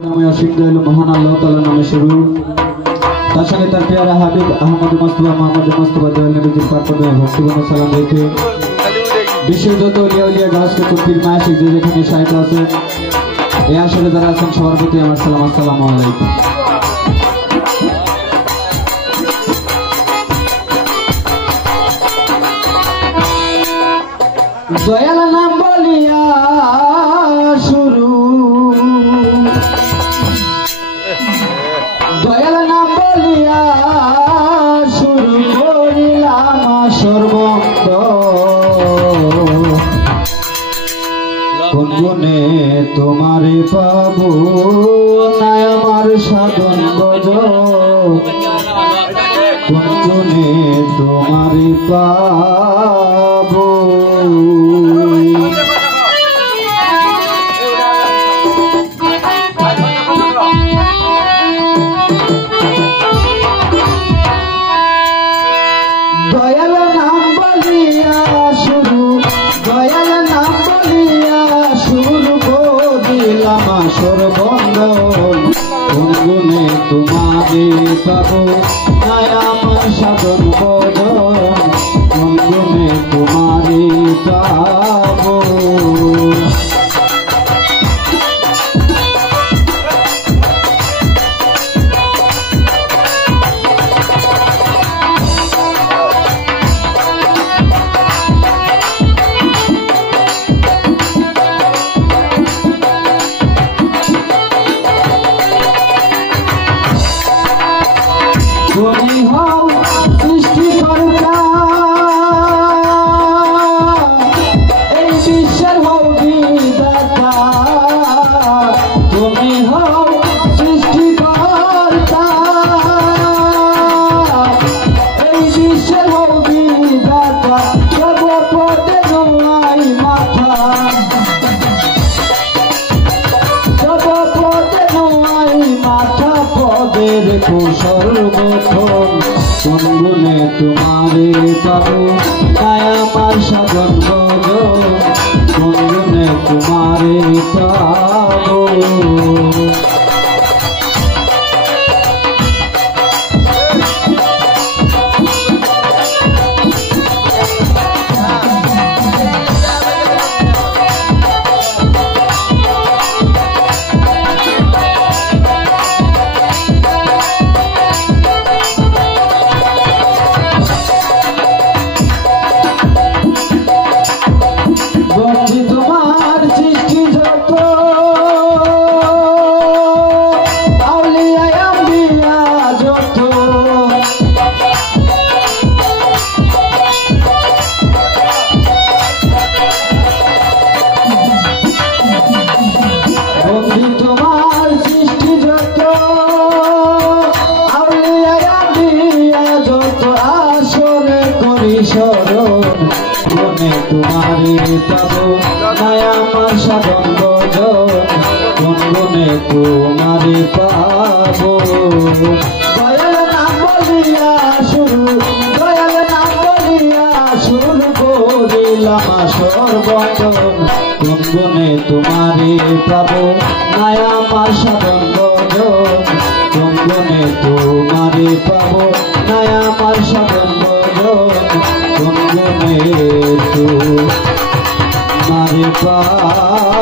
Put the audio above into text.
असीम दयालु महान अल्लाह ताआला नामे शुरू तार संगे तार प्यारा हाबिब अहमद मुस्तफा मोहम्मद मुस्तफा दयाल नबीजी पाक पदमे भक्तिपूर्ण सालाम रेखे विश्व যত ওলিয়া ওলিয়া গাছকে কুপির মাসিক যে যেখানে শায়িত আছেন এই আসলে যারা আছেন সবার প্রতি আমার সালাম আসসালামু আলাইকুম। দয়াল নাম বলিয়া শুরু দয়াল নাম বলিয়া শুরু করিলাম সর্বন্ত কোন গুণে তোমারে পাবো না আমার সাধন গজ কোন গুণে তোমারে পাবো দয়াল নাম বলিয়া শুরু দয়াল নাম বলিয়া শুরু করিলাম সর্বঙ্গন কোন গুণে তোমারে পাবো না আমার সাধন বদন কোন গুণে তোমারে পাবো তুমি হও সৃষ্টিকর্তা এই বিশ্বের হও বিধাতা তুমি হও সৃষ্টিকর্তা এই বিশ্বের হও বিধাতা সর্বপদে নোয়াই মাথা সর্বপদে নোয়াই মাথা পদের সর্বক্ষণ কোন গুণে তোমারে পাবো তাই আমার সাধন বজ কোন গুণে তোমারে পাবো তোমারে পাবো না আমার সাধন বজ কোন গুণে তোমারে পাবো দয়াল নাম বলিয়া শুরু দয়াল নাম বলিয়া শুরু করিলাম সর্বক্ষণ কোন গুণে তোমারে পাবো না আমার সাধন বজ কোন গুণে তোমারে পাবো না আমার সাধন বজ কোন গুণে তোমারে পাবো।